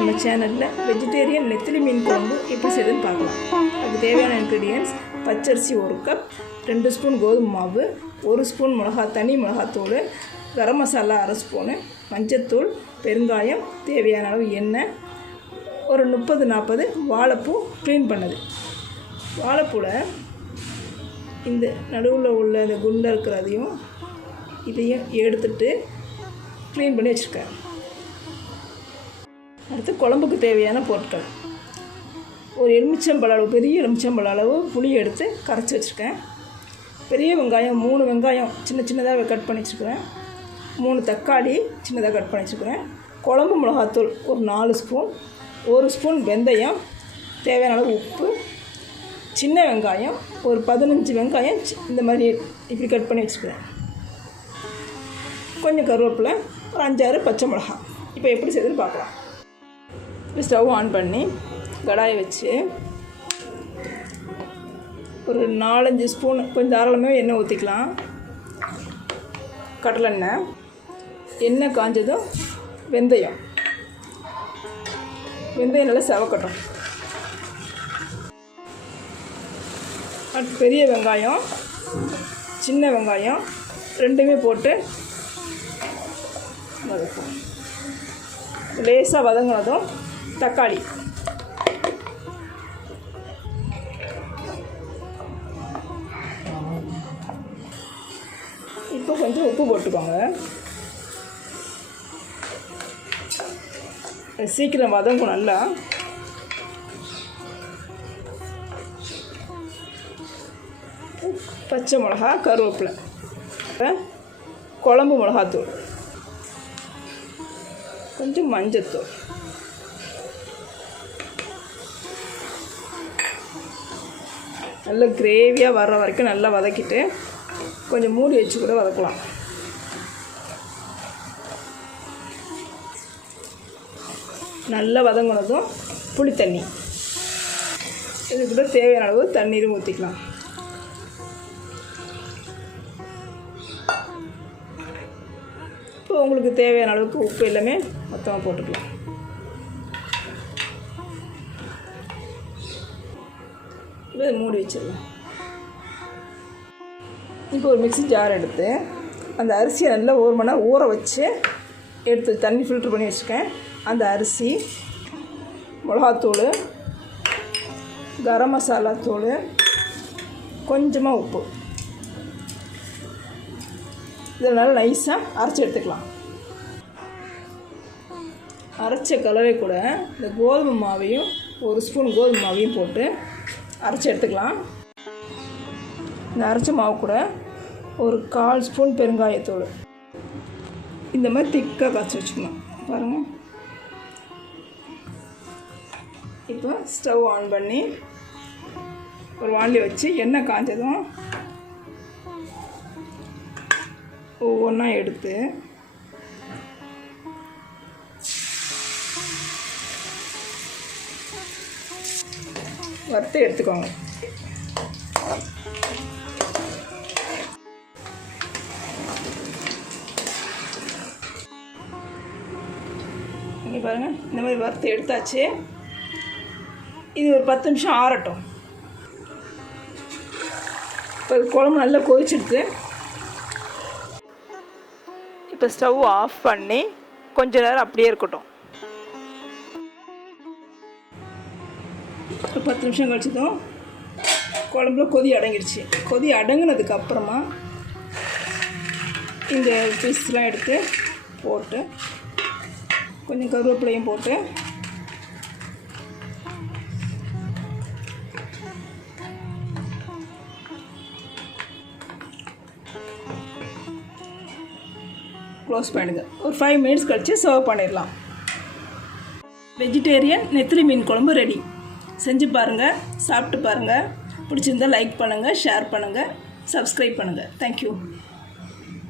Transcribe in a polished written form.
நம்ம சேனலில் வெஜிடேரியன் நெத்திலி மீன் குழம்பு எப்படி செய்யுதுன்னு பார்க்கலாம். அதுக்கு தேவையான இன்க்ரீடியன்ட்ஸ்: பச்சரிசி 1 கப், 2 ஸ்பூன் கோதுமை மாவு, 1 ஸ்பூன் தனி மிளகாத்தூள், கரம் மசாலா 1/2 ஸ்பூனு, மஞ்சத்தூள், பெருங்காயம், தேவையான அளவு எண்ணெய், ஒரு 30-40 வாழைப்பூ க்ளீன் பண்ணது. வாழைப்பூவில் இந்த நடுவில் உள்ள இந்த குண்டை இருக்கிறதையும் இதையும் எடுத்துட்டு க்ளீன் பண்ணி வச்சுருக்கேன். அடுத்து குழம்புக்கு தேவையான பொருட்கள்: ஒரு எலுமிச்சம்பழ அளவு, பெரிய எலுமிச்சம்பழ அளவு புளி எடுத்து கரைச்சி வச்சுருக்கேன். பெரிய வெங்காயம் 3 வெங்காயம் சின்னதாக கட் பண்ணி வச்சுருக்கிறேன். 3 தக்காளி சின்னதாக கட் பண்ணி வச்சுருக்கிறேன். குழம்பு மிளகாத்தூள் ஒரு 4 ஸ்பூன், 1 ஸ்பூன் வெந்தயம், தேவையான அளவு உப்பு, சின்ன வெங்காயம் ஒரு 15 வெங்காயம் இந்த மாதிரி இப்படி கட் பண்ணி வச்சுக்கிறேன். கொஞ்சம் கருவேப்பிலை, ஒரு 5-6 பச்சை மிளகாய். இப்போ எப்படி செய்யுதுன்னு பார்க்கலாம். ஸ்டவ் ஆன் பண்ணி கடாயை வச்சு ஒரு 4-5 ஸ்பூன் கொஞ்சம் தாராளமாக எண்ணெய் ஊற்றிக்கலாம். கடலெண்ணெய், எண்ணெய் காஞ்சதும் வெந்தயம் நல்லா செவக்கட்டும். பெரிய வெங்காயம், சின்ன வெங்காயம் ரெண்டுமே போட்டு வதக்கும். லேசாக வதங்கினதும் தக்காளி, இப்போ கொஞ்சம் உப்பு போட்டுக்கோங்க. சீக்கிரம் வதங்கும் நல்லா. பச்சை மிளகா, கருவேப்பிலை, குழம்பு மிளகாத்தூள், கொஞ்சம் மஞ்சத்தூள், நல்லா கிரேவியாக வர்ற வரைக்கும் நல்லா வதக்கிட்டு கொஞ்சம் மூடி வச்சு கூட வதக்கலாம். நல்லா வதங்கினதும் புளி தண்ணி, இது கூட தேவையான அளவு தண்ணீரும் ஊற்றிக்கலாம். இப்போ உங்களுக்கு தேவையான அளவுக்கு உப்பு எல்லாமே மொத்தமாக போட்டுக்கலாம். இதை மூடி வச்சிடலாம். இப்போ ஒரு மிக்ஸி ஜார் எடுத்து அந்த அரிசியை நல்லா 1 மணி நேரம் ஊற வச்சு எடுத்து தண்ணி ஃபில்ட்ரு பண்ணி வச்சுருக்கேன். அந்த அரிசி, மிளகாத்தூள், கரம் மசாலா தூள், கொஞ்சமாக உப்பு, இதனால் நைஸாக அரைச்சி எடுத்துக்கலாம். அரைச்ச கலவை கூட இந்த கோதுமை மாவையும் 1 ஸ்பூன் கோதுமை மாவையும் போட்டு அரைச்சி எடுத்துக்கலாம். இந்த அரைச்ச மாவு கூட ஒரு 1/4 ஸ்பூன் பெருங்காயத்தூள், இந்த மாதிரி திக்காக காய்ச்சி வச்சுக்கணும். பாருங்கள். இப்போ ஸ்டவ் ஆன் பண்ணி ஒரு வாண்டி வச்சு எண்ணெய் காஞ்சதும் ஒவ்வொன்றா எடுத்து வறுத்து எடுத்துக்கோங்க. இங்கே பாருங்கள், இந்த மாதிரி வறுத்து எடுத்தாச்சு. இது ஒரு 10 நிமிஷம் ஆறட்டும். இப்போ குழம்பு நல்லா கொதிச்சிடுது. இப்போ ஸ்டவ் ஆஃப் பண்ணி கொஞ்ச நேரம் அப்படியே இருக்கட்டும். ஒரு 10 நிமிஷம் கழிச்சதும் குழம்புல கொதி அடங்கிடுச்சு. கொதி அடங்கினதுக்கு அப்புறமா இந்த பீஸ்லாம் எடுத்து போட்டு கொஞ்சம் கருவேப்பிலையும் போட்டு க்ளோஸ் பண்ணிடுங்க. ஒரு 5 மினிட்ஸ் கழித்து சர்வ் பண்ணிடலாம். வெஜிடேரியன் நெத்திலி மீன் குழம்பு ரெடி. செஞ்சு பாருங்கள், சாப்பிட்டு பாருங்கள். பிடிச்சிருந்தால் லைக் பண்ணுங்கள், ஷேர் பண்ணுங்கள், சப்ஸ்கிரைப் பண்ணுங்கள். தேங்க்யூ.